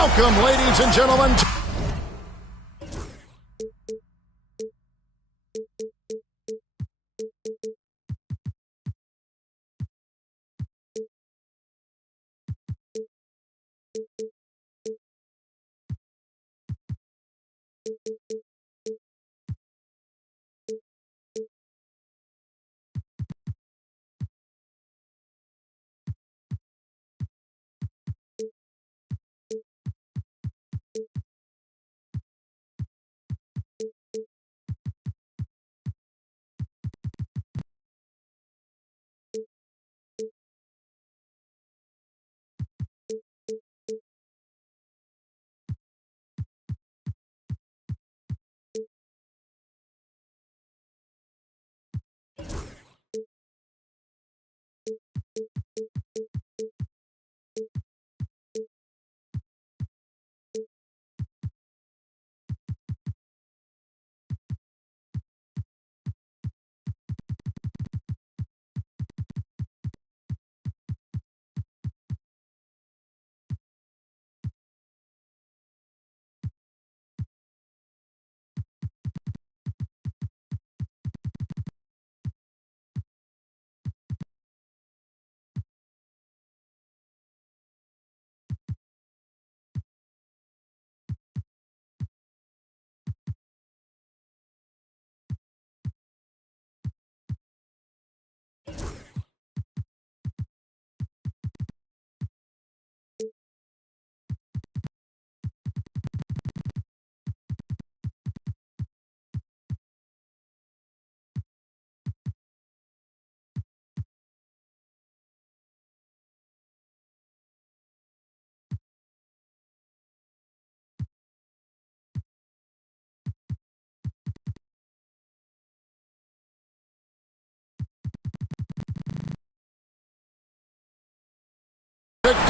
Welcome, ladies and gentlemen.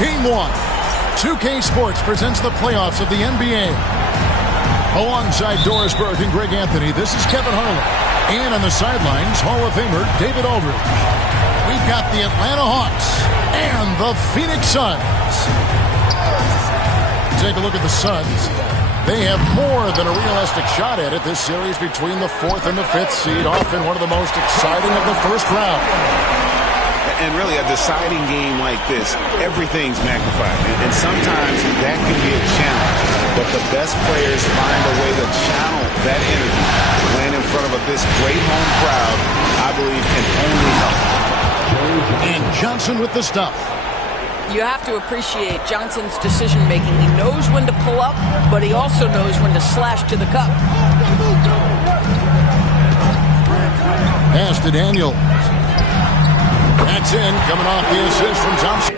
Game 1. 2K Sports presents the playoffs of the NBA. Alongside Doris Burke and Greg Anthony, this is Kevin Harlan. And on the sidelines, Hall of Famer David Aldridge. We've got the Atlanta Hawks and the Phoenix Suns. Take a look at the Suns. They have more than a realistic shot at it. This series between the 4th and the 5th seed, often one of the most exciting of the first round. And really, a deciding game like this, everything's magnified. And sometimes that can be a challenge. But the best players find a way to channel that energy. Playing in front of this great home crowd, I believe, can only help. And Johnson with the stuff. You have to appreciate Johnson's decision-making. He knows when to pull up, but he also knows when to slash to the cup. Pass to Daniels. That's in, coming off the assist from Thompson.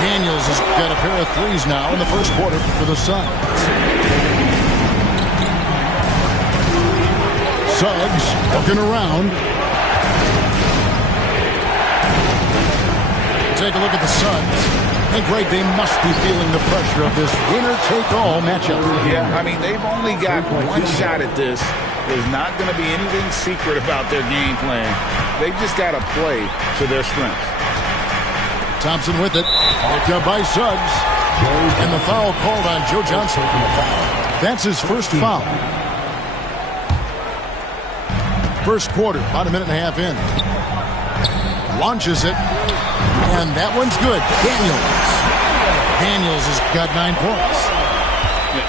Daniels has got a pair of threes now in the first quarter for the Suns. Suggs looking around. Take a look at the Suns. Hey, Greg, they must be feeling the pressure of this winner-take-all matchup. Yeah, I mean, they've only got one shot at this. There's not going to be anything secret about their game plan. They've just got to play to their strengths. Thompson with it. Picked up by Suggs. And the foul called on Joe Johnson. That's his first foul. First quarter, about a minute and a half in. Launches it. And that one's good. Daniels has got 9 points.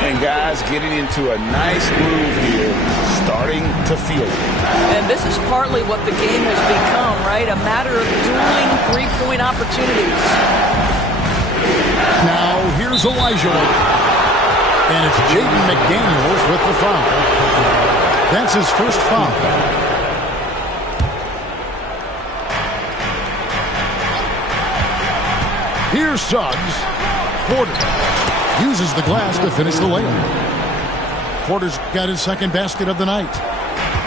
And guys getting into a nice groove here, starting to feel it. And this is partly what the game has become, right? A matter of dueling three-point opportunities. Now, here's Elijah. And it's Jaden McDaniels with the foul. That's his first foul. Here's Suggs. Porter uses the glass to finish the layup. Porter's got his second basket of the night.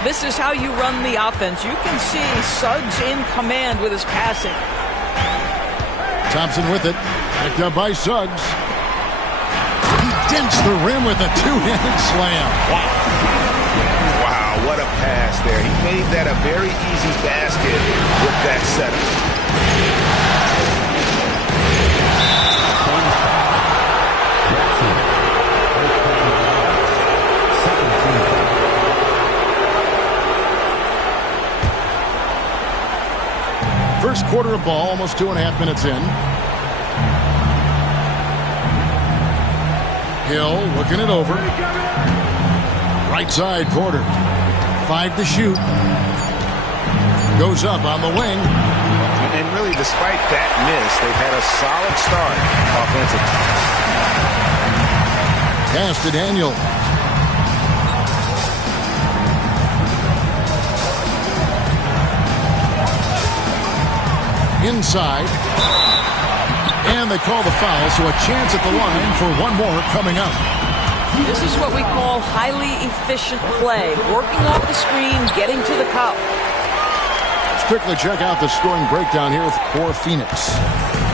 This is how you run the offense. You can see Suggs in command with his passing. Thompson with it. Picked up by Suggs. He dents the rim with a two-handed slam. Wow, what a pass there. He made that a very easy basket with that setup. First quarter of ball, almost 2.5 minutes in. Hill looking it over. Right side, Porter. 5 to shoot. Goes up on the wing. And really, despite that miss, they've had a solid start offensively. Pass to Daniel. Inside. And they call the foul, so a chance at the line for one more coming up. This is what we call highly efficient play. Working off the screen, getting to the cup. Let's quickly check out the scoring breakdown here for Phoenix.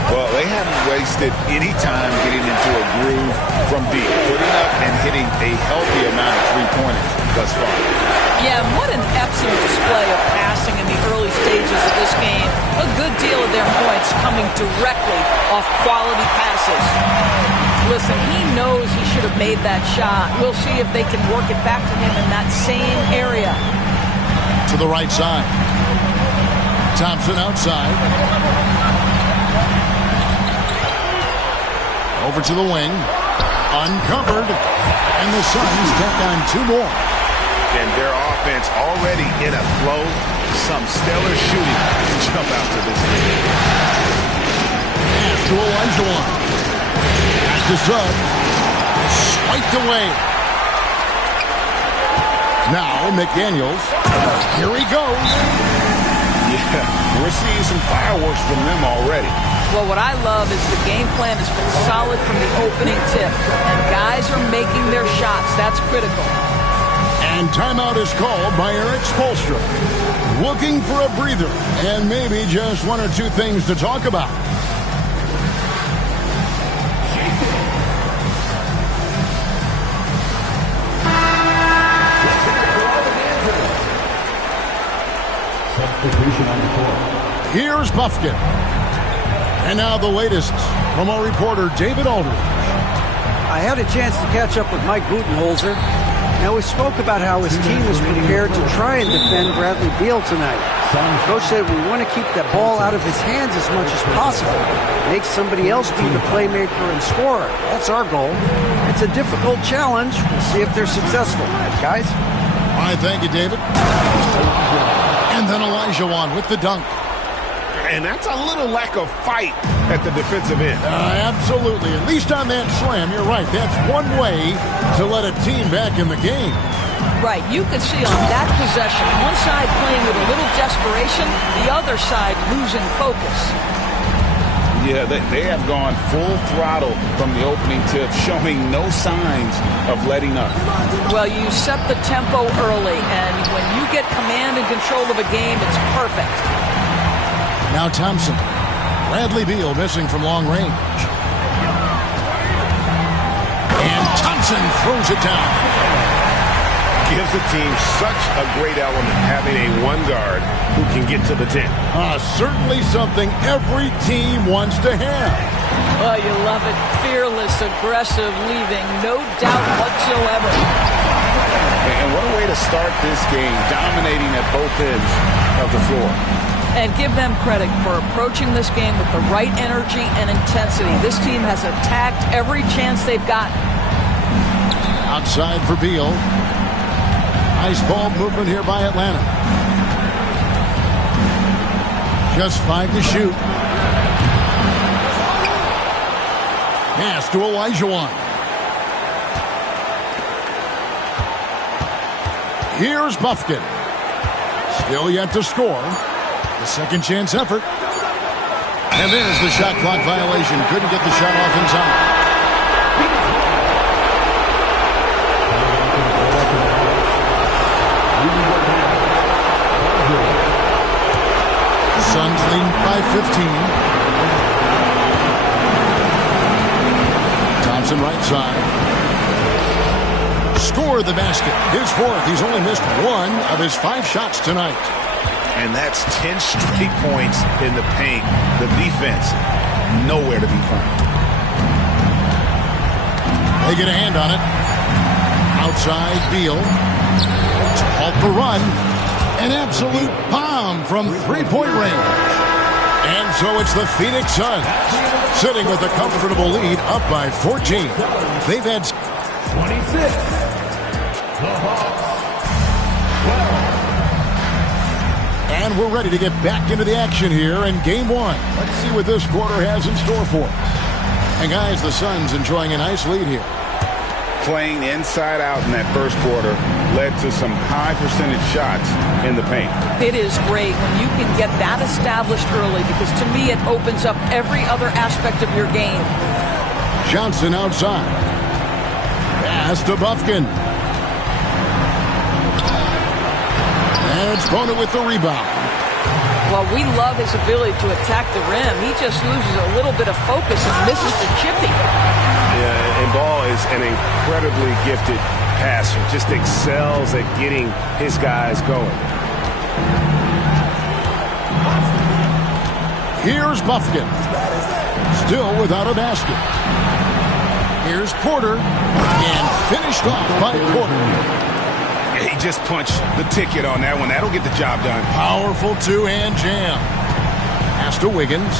Well, they haven't wasted any time getting into a groove from deep, putting up and hitting a healthy amount of three-pointers thus far. Yeah, what an excellent display of passing in the early stages of this game. A good deal of their points coming directly off quality passes. Listen, he knows he should have made that shot. We'll see if they can work it back to him in that same area. To the right side. Thompson outside. Over to the wing. Uncovered. And the Suns tack on 2 more. And their offense already in a flow. Some stellar shooting to jump out to this game. Pass to Olajuwon. Pass to Suggs. Swiped away. Now McDaniels. Here he goes. Yeah, we're seeing some fireworks from them already. Well, what I love is the game plan has been solid from the opening tip. And guys are making their shots. That's critical. And timeout is called by Eric Spoelstra. Looking for a breather and maybe just 1 or 2 things to talk about. Substitution on the court. Here's Bufkin. And now the latest from our reporter, David Aldridge. I had a chance to catch up with Mike Budenholzer. Now, we spoke about how his team was prepared to try and defend Bradley Beal tonight. Coach said we want to keep the ball out of his hands as much as possible. Make somebody else be the playmaker and scorer. That's our goal. It's a difficult challenge. We'll see if they're successful. Guys? All right, thank you, David. And then Olajuwon with the dunk. And that's a little lack of fight at the defensive end. Absolutely. At least on that slam, you're right. That's one way to let a team back in the game. Right. You could see on that possession, one side playing with a little desperation, the other side losing focus. Yeah, they have gone full throttle from the opening tip, showing no signs of letting up. Well, you set the tempo early, and when you get command and control of a game, it's perfect. Now Thompson. Bradley Beal missing from long range. And Thompson throws it down. Gives the team such a great element having a one guard who can get to the 10. Certainly something every team wants to have. Oh, you love it. Fearless, aggressive, leaving no doubt whatsoever. And what a way to start this game, dominating at both ends of the floor. And give them credit for approaching this game with the right energy and intensity. This team has attacked every chance they've gotten. Outside for Beal. Nice ball movement here by Atlanta. Just 5 to shoot. Pass to Olajuwon. Here's Bufkin. Still yet to score. The second chance effort. And there's the shot clock violation. Couldn't get the shot off in time. trailing by 15. Thompson right side. Scored the basket. His fourth. He's only missed 1 of his 5 shots tonight. And that's 10 straight points in the paint. The defense, nowhere to be found. They get a hand on it. Outside, Beal. To halt the run. An absolute bomb from three-point range. And so it's the Phoenix Suns sitting with a comfortable lead up by 14. They've had 26. And we're ready to get back into the action here in Game 1. Let's see what this quarter has in store for us. And guys, the Suns enjoying a nice lead here. Playing inside out in that first quarter led to some high percentage shots in the paint. It is great when you can get that established early, because to me it opens up every other aspect of your game. Johnson outside. Pass to Bufkin. And Sponer with the rebound. Well, we love his ability to attack the rim. He just loses a little bit of focus and misses the chippy. Yeah, and Ball is an incredibly gifted passer. Just excels at getting his guys going. Here's Bufkin. Still without a basket. Here's Porter. And finished off by Porter. He just punched the ticket on that one. That'll get the job done. Powerful two-hand jam. Pass to Wiggins.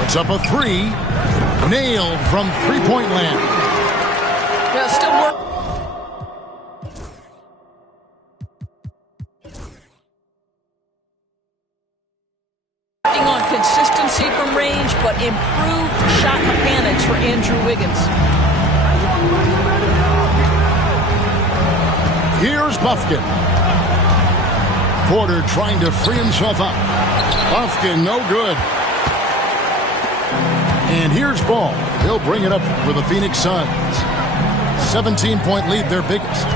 Puts up a 3. Nailed from three-point land. Yeah, still work. Working on consistency from range, but improved shot mechanics for Andrew Wiggins. Here's Bufkin. Porter trying to free himself up. Bufkin, no good. And here's Ball. He'll bring it up for the Phoenix Suns. 17-point lead, their biggest.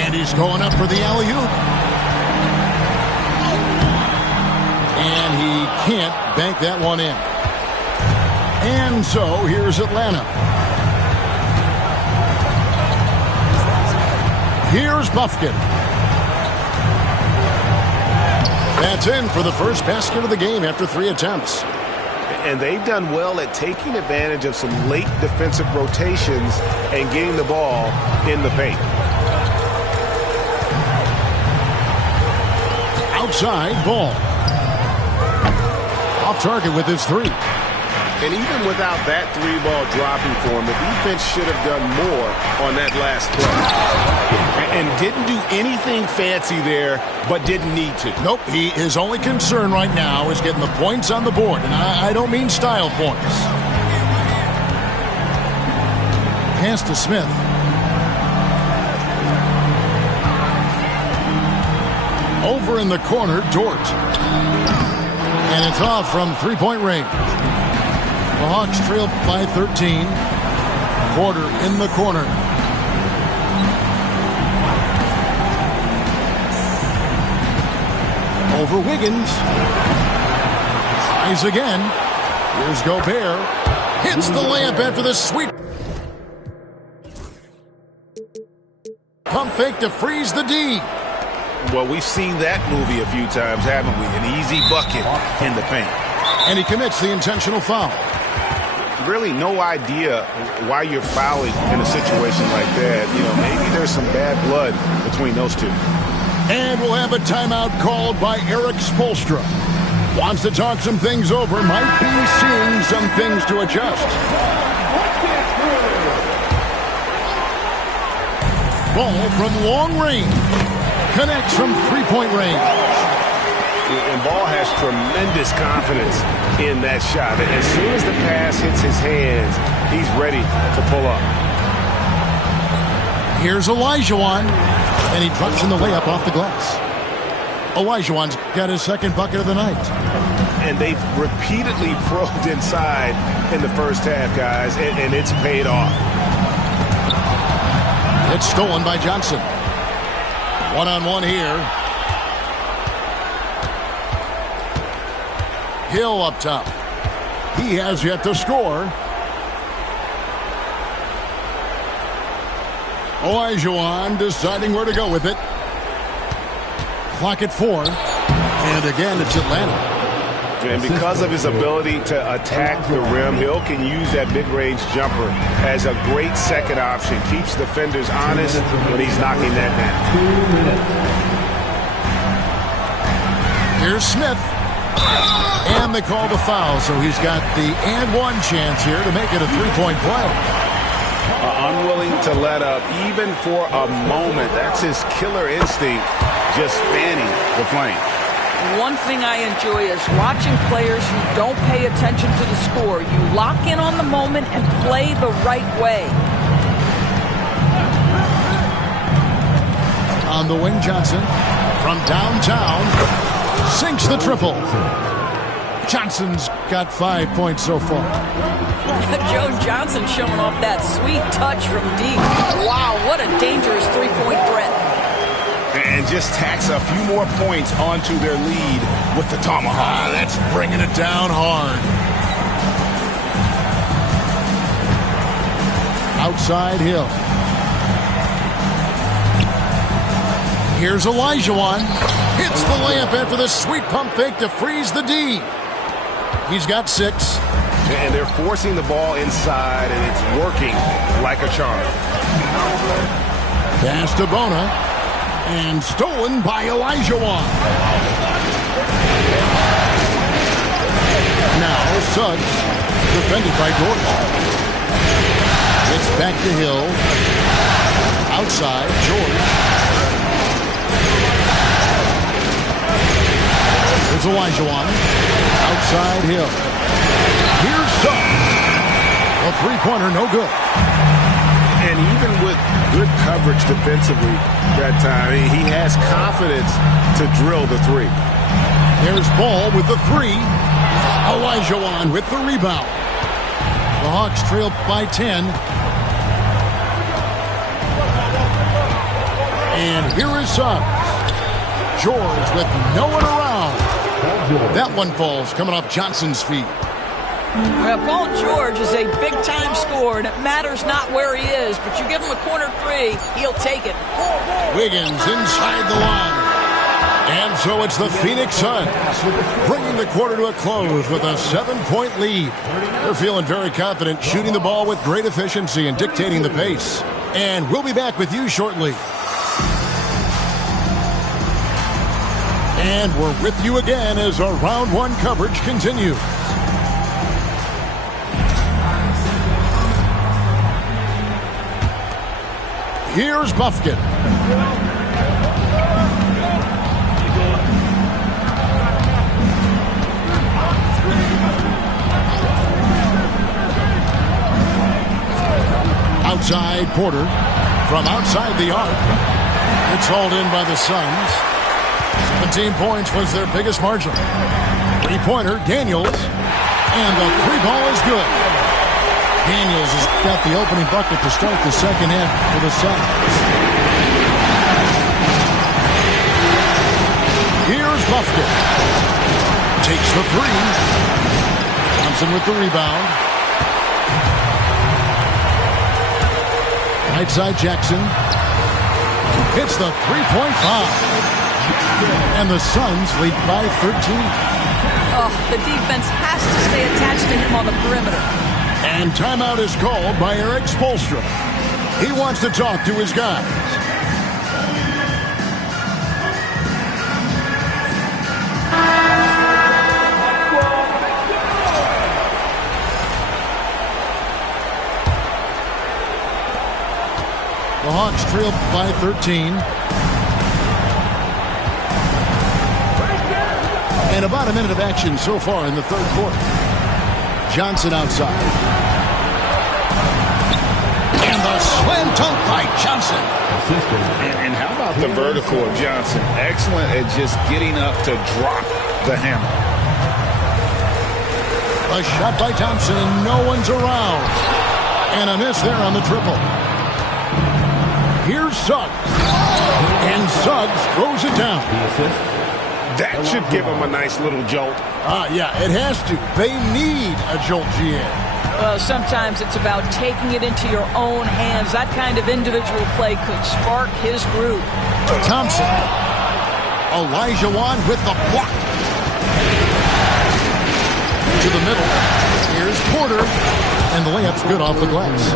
And he's going up for the alley-oop. And he can't bank that one in. And so here's Atlanta. Here's Bufkin. That's in for the first basket of the game after 3 attempts. And they've done well at taking advantage of some late defensive rotations and getting the ball in the paint. Outside, Ball. Off target with his 3. And even without that 3-ball dropping for him, the defense should have done more on that last play. And didn't do anything fancy there, but didn't need to. Nope, his only concern right now is getting the points on the board. And I don't mean style points. Pass to Smith. Over in the corner, Dort. And it's off from three-point range. The Hawks trail by 13. Porter in the corner. Over Wiggins. Tries again. Here's Gobert. Hits the layup after the sweep. Pump fake to freeze the D. Well, we've seen that movie a few times, haven't we? An easy bucket in the paint. And he commits the intentional foul. Really no idea why you're fouling in a situation like that. You know, maybe there's some bad blood between those two. And we'll have a timeout called by Eric Spoelstra. Wants to talk some things over. Might be seeing some things to adjust. Ball from long range. Connects from three-point range. And Ball has tremendous confidence in that shot. As soon as the pass hits his hands, he's ready to pull up. Here's Olajuwon, and he drops in the layup off the glass. Olajuwon's got his second bucket of the night. And they've repeatedly probed inside in the first half, guys, and it's paid off. It's stolen by Johnson. One-on-one here. Hill up top. He has yet to score. Olajuwon deciding where to go with it. Clock at 4. And again, it's Atlanta. And because of his ability to attack the rim, Hill can use that mid-range jumper as a great second option. Keeps defenders honest when he's knocking that down. Here's Smith. And they call the foul, so he's got the and one chance here to make it a three-point play. Unwilling to let up, even for a moment. That's his killer instinct, just fanning the flame. One thing I enjoy is watching players who don't pay attention to the score. You lock in on the moment and play the right way. On the wing, Johnson from downtown sinks the triple. Johnson's got 5 points so far. Joe Johnson showing off that sweet touch from deep. Wow, what a dangerous three-point threat. And just tacks a few more points onto their lead with the tomahawk. That's bringing it down hard. Outside Hill. Here's Olajuwon. Hits the layup after the sweet pump fake to freeze the D. He's got 6. And they're forcing the ball inside, and it's working like a charm. Pass to Bona. And stolen by Olajuwon. Now Suggs, defended by Gordon. It's back to Hill. Outside, George. There's Olajuwon. Outside Hill. Here's Suggs. A three-pointer, no good. And even with good coverage defensively that time, he has confidence to drill the three. There's Ball with the 3. Olajuwon with the rebound. The Hawks trail by 10. And here is Suggs. George with no one around. That one falls coming off Johnson's feet. Well, Paul George is a big-time scorer, and it matters not where he is, but you give him a corner 3, he'll take it. Wiggins inside the line. And so it's the Phoenix Suns bringing the quarter to a close with a 7-point lead. They're feeling very confident, shooting the ball with great efficiency and dictating the pace. And we'll be back with you shortly. And we're with you again as our round 1 coverage continues. Here's Bufkin. Outside Porter. From outside the arc. It's hauled in by the Suns. 17 points was their biggest margin. Three-pointer, Daniels. And the three ball is good. Daniels has got the opening bucket to start the second half for the Suns. Here's Bufkin. Takes the 3. Thompson with the rebound. Right side Jackson. Hits the three-point bomb. And the Suns lead by 13. Oh, the defense has to stay attached to him on the perimeter. And timeout is called by Eric Spoelstra. He wants to talk to his guys. The Hawks trail by 13. And about a minute of action so far in the third quarter. Johnson outside. And the slam dunk by Johnson. And how about the vertical of Johnson? Excellent at just getting up to drop the hammer. A shot by Thompson, and no one's around. And a miss there on the triple. Here's Suggs. And Suggs throws it down. That should give him a nice little jolt. Yeah, it has to. They need a jolt, GA. Well, sometimes it's about taking it into your own hands. That kind of individual play could spark his group. Thompson. Elijah Wan with the block. To the middle. Here's Porter. And the layup's good off the glass.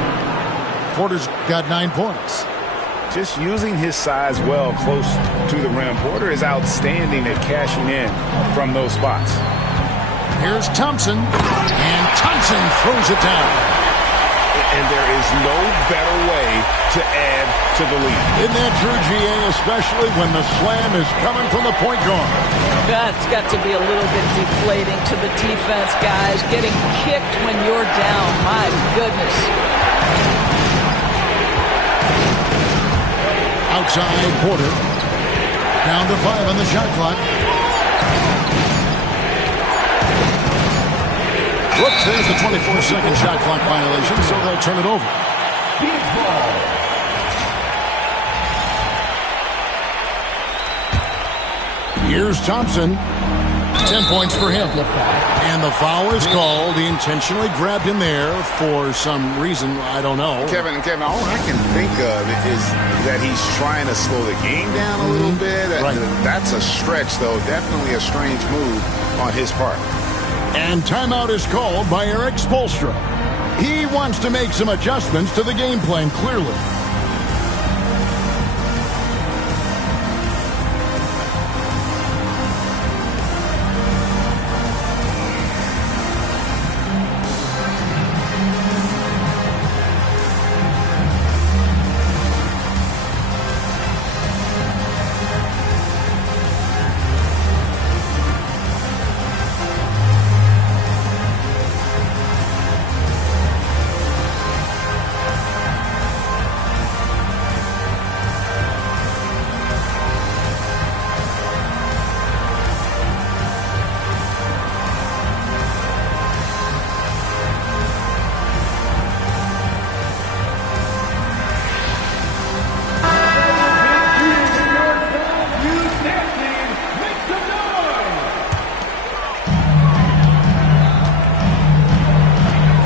Porter's got 9 points. Just using his size well close to the rim. Porter is outstanding at cashing in from those spots. Here's Thompson. And Thompson throws it down. And there is no better way to add to the lead. Isn't that true, GA? Especially when the slam is coming from the point guard. That's got to be a little bit deflating to the defense, guys. Getting kicked when you're down. My goodness. Outside Porter. Down to 5 on the shot clock. Whoops, there's the 24-second shot clock violation, so they'll turn it over. Here's Thompson. 10 points for him. And the foul is called. He intentionally grabbed him there for some reason. I don't know. Kevin, all I can think of is that he's trying to slow the game down a little bit. Right. That's a stretch, though. Definitely a strange move on his part. And timeout is called by Eric Spoelstra. He wants to make some adjustments to the game plan, clearly.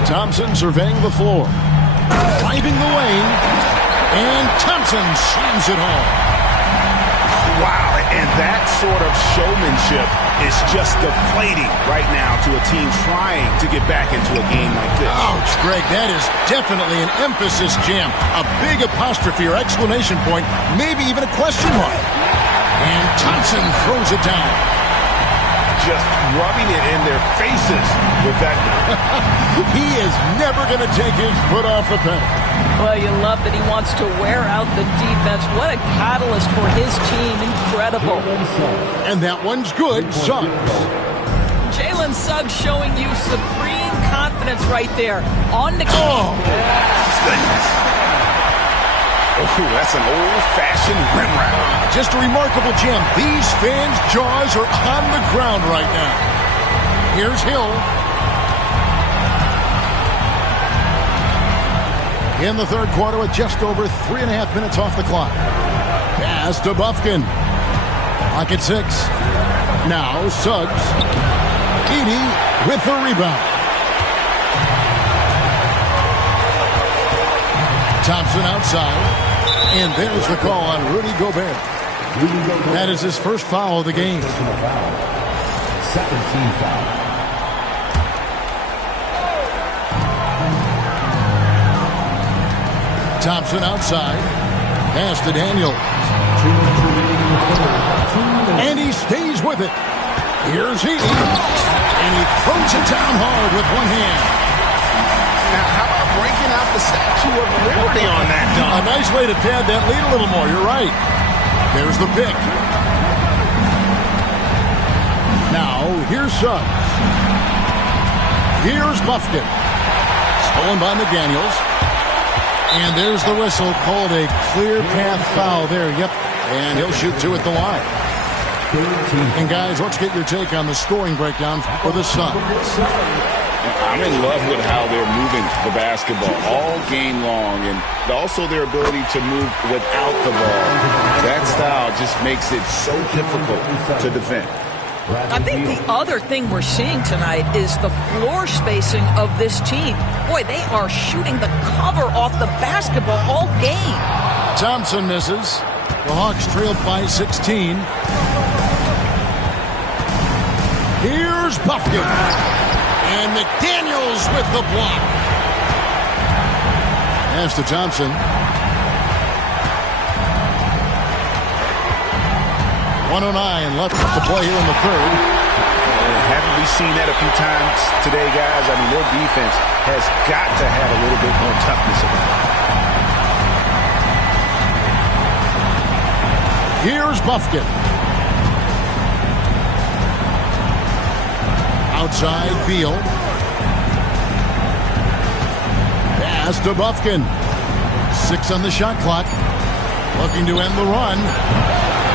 Thompson surveying the floor. Driving the lane. And Thompson slams it home. Wow, and that sort of showmanship is just deflating right now to a team trying to get back into a game like this. Ouch, Greg, that is definitely an emphasis jam. A big apostrophe or exclamation point, maybe even a question mark. And Thompson throws it down. Just rubbing it in their faces with that. He is never going to take his foot off the pedal. Well, you love that he wants to wear out the defense. What a catalyst for his team. Incredible. And that one's good. Suggs. Jalen Suggs showing you supreme confidence right there. On the Oh, Goodness. Oh, that's an old-fashioned rim round. just a remarkable jam. These fans' jaws are on the ground right now. Here's Hill. In the third quarter with just over 3.5 minutes off the clock. Pass to Bufkin. Clock at 6. Now Suggs. Edey with the rebound. Thompson outside. And there's the call on Rudy Gobert. That is his first foul of the game. Second team foul. Thompson outside. Pass to Daniel. And he stays with it. Here's Edey. And he throws it down hard with one hand. Now, how about breaking out the Statue of Liberty on that dunk? A nice way to pad that lead a little more. You're right. There's the pick. Now, here's Suggs. Here's Bufkin. Stolen by McDaniels. And there's the whistle, called a clear path foul there. Yep. And he'll shoot 2 at the line. And guys, let's get your take on the scoring breakdown for the Suns. I'm in love with how they're moving the basketball all game long, and also their ability to move without the ball. That style just makes it so difficult to defend. I think the other thing we're seeing tonight is the floor spacing of this team. Boy, they are shooting the cover off the basketball all game. Thompson misses. The Hawks trail by 16. Here's Buffkin. And McDaniels with the block. Pass to Thompson. 1:09 left to play here in the third. Haven't we seen that a few times today, guys? I mean, their defense has got to have a little bit more toughness about it. Here's Buffkin. Outside Beal. Pass to Buffkin. 6 on the shot clock. Looking to end the run.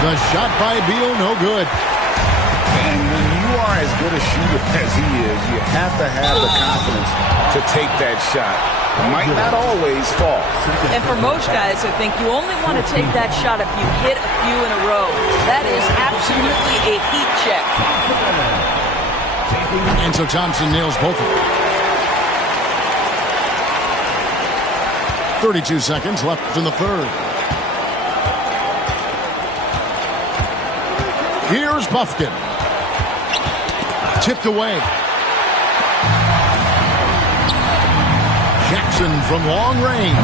The shot by Beal, no good. And when you are as good a shooter as he is, you have to have the confidence to take that shot. It might not always fall. And for most guys, I think you only want to take that shot if you hit a few in a row. That is absolutely a heat check. And so Thompson nails both of them. 32 seconds left in the third. Here's Buffkin. Tipped away. Jackson from long range.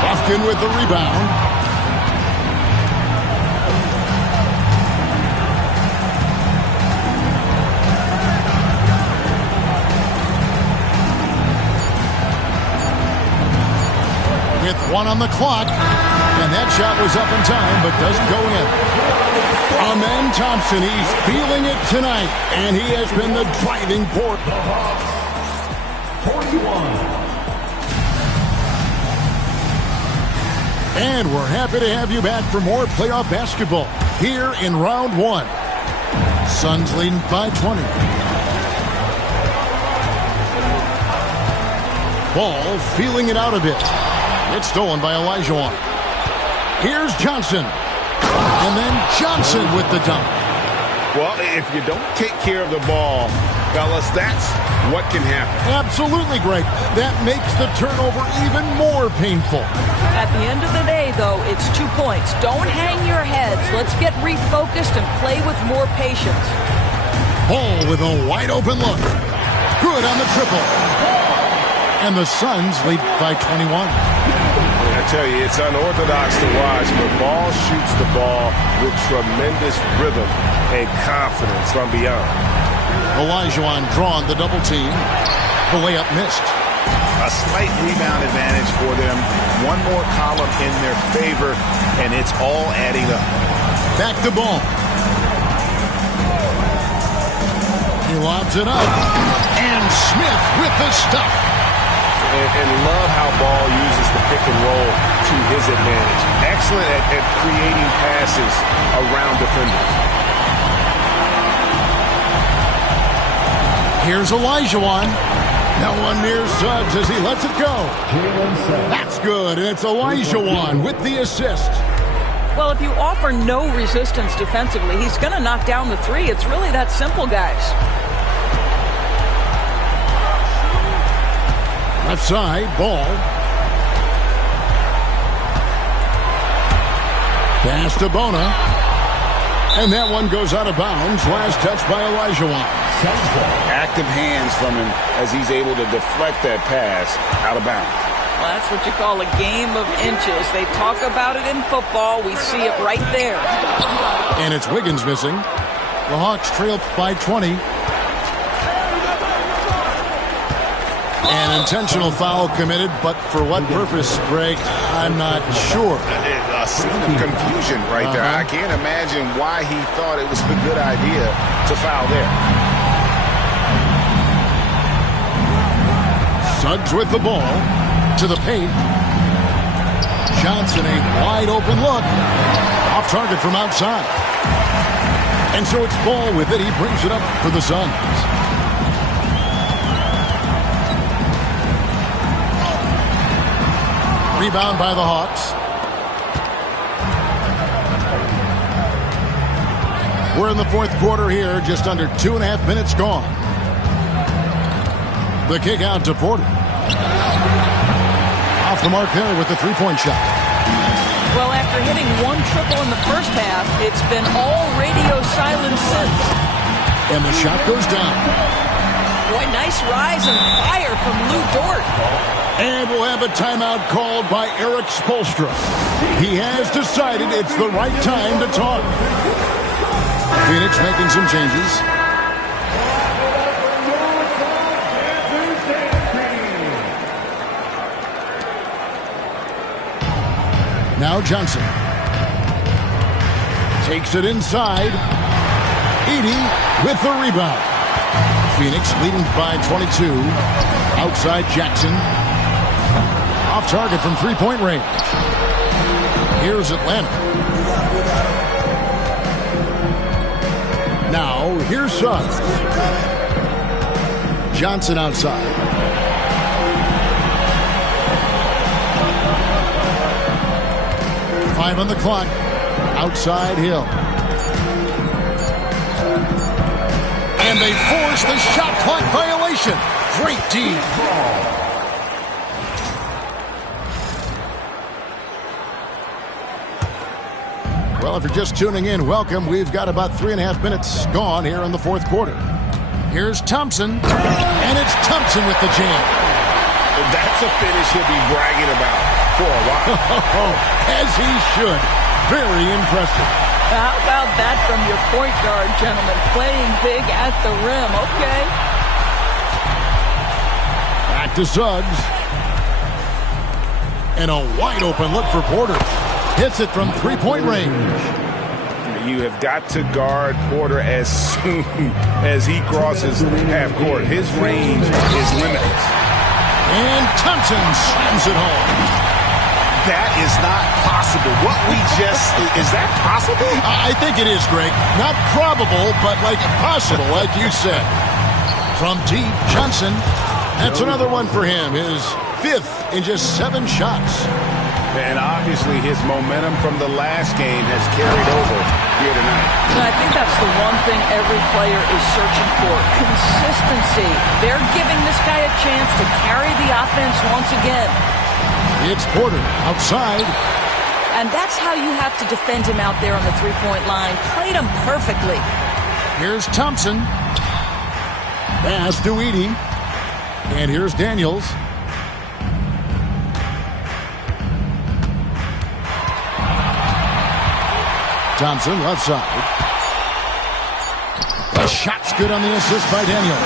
Buffkin with the rebound. With 1 on the clock. And that shot was up in time, but doesn't go in. Amen Thompson, he's feeling it tonight, and he has been the driving force. The Hawks, 41. And we're happy to have you back for more playoff basketball here in round 1. Suns leading by 20. Ball feeling it out a bit. It's stolen by Olajuwon. Here's Johnson. And then Johnson with the dunk. Well, if you don't take care of the ball, fellas, that's what can happen. Absolutely, Greg. That makes the turnover even more painful. At the end of the day, though, it's 2 points. Don't hang your heads. Let's get refocused and play with more patience. Ball with a wide open look. Good on the triple. And the Suns lead by 21. I tell you, it's unorthodox to watch, but Ball shoots the ball with tremendous rhythm and confidence from beyond. Olajuwon drawn the double team. The layup missed. A slight rebound advantage for them. One more column in their favor, and it's all adding up. Back to Ball. He lobs it up. And Smith with the stuff. And love how Ball uses the pick and roll to his advantage. Excellent at creating passes around defenders. Here's Olajuwon. No one near Suggs as he lets it go. That's good, and it's Olajuwon with the assist. Well, if you offer no resistance defensively, he's going to knock down the three. It's really that simple, guys. Left side, Ball. Pass to Bona. And that one goes out of bounds. Last touch by Olajuwon. Active hands from him as he's able to deflect that pass out of bounds. Well, that's what you call a game of inches. They talk about it in football. We see it right there. And it's Wiggins missing. The Hawks trail by 20. An intentional foul committed, but for what purpose, Greg, I'm not sure. A scene of confusion right there. I can't imagine why he thought it was a good idea to foul there. Suggs with the ball to the paint. Johnson, a wide open look. Off target from outside. And so it's Ball with it. He brings it up for the Suns. Rebound by the Hawks. We're in the fourth quarter here, just under 2.5 minutes gone. The kick out to Porter. Off the mark there with the three-point shot. Well, after hitting one triple in the first half, it's been all radio silence since. And the shot goes down. Boy, nice rise and fire from Lou Dort. And we'll have a timeout called by Erik Spoelstra. He has decided it's the right time to talk. Phoenix making some changes. Now Johnson. Takes it inside. Edey with the rebound. Phoenix leading by 22. Outside Jackson. Off target from three-point range. Here's Atlanta. Now, here's Suggs. Johnson outside. Five on the clock. Outside Hill. And they force the shot clock violation. Great D. Well, if you're just tuning in, welcome. We've got about 3.5 minutes gone here in the fourth quarter. Here's Thompson, and it's Thompson with the jam. That's a finish he'll be bragging about for a while. As he should. Very impressive. How about that from your point guard, gentlemen? Playing big at the rim. Okay. Back to Suggs. And a wide open look for Porter. Hits it from three-point range. You have got to guard Porter as soon as he crosses half court. His range is limitless. And Thompson slams it home. That is not possible. What we just... Is that possible? I think it is, Greg. Not probable, but like possible, like you said. From deep, Johnson. That's another one for him. His fifth in just 7 shots. And obviously his momentum from the last game has carried over here tonight. And I think that's the one thing every player is searching for. Consistency. They're giving this guy a chance to carry the offense once again. It's Porter outside. And that's how you have to defend him out there on the three-point line. Played him perfectly. Here's Thompson. Pass to Edey. And here's Daniels. Thompson left side. The shot's good on the assist by Daniels.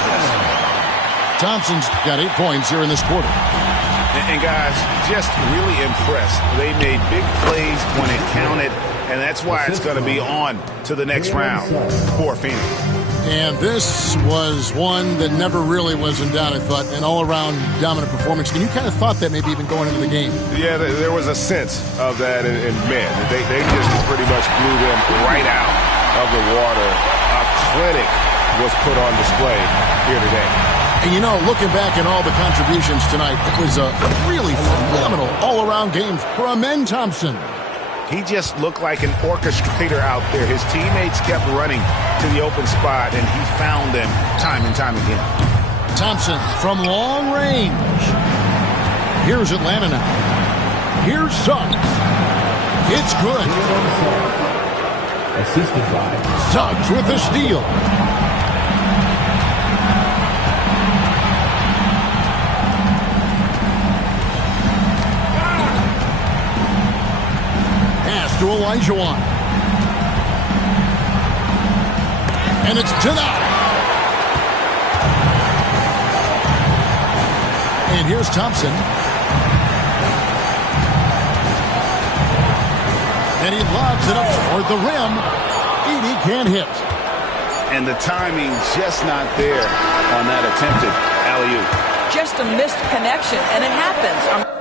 Thompson's got 8 points here in this quarter. And guys, just really impressed. They made big plays when it counted, and that's why it's going to be on to the next round for Phoenix. And this was one that never really was in doubt, I thought, an all-around dominant performance. And you kind of thought that maybe even going into the game. Yeah, there was a sense of that, and man, they just pretty much blew them right out of the water. A clinic was put on display here today. And you know, looking back at all the contributions tonight, it was a really phenomenal all-around game for Amen Thompson. He just looked like an orchestrator out there. His teammates kept running to the open spot, and he found them time and time again. Thompson from long range. Here's Atlanta now. Here's Suggs. It's good. Assisted by Suggs with the steal. To Olajuwon. And it's denied. And here's Thompson. And he lobs it up toward the rim. Edey can't hit. And the timing just not there on that attempted alley-oop. Just a missed connection, and it happens.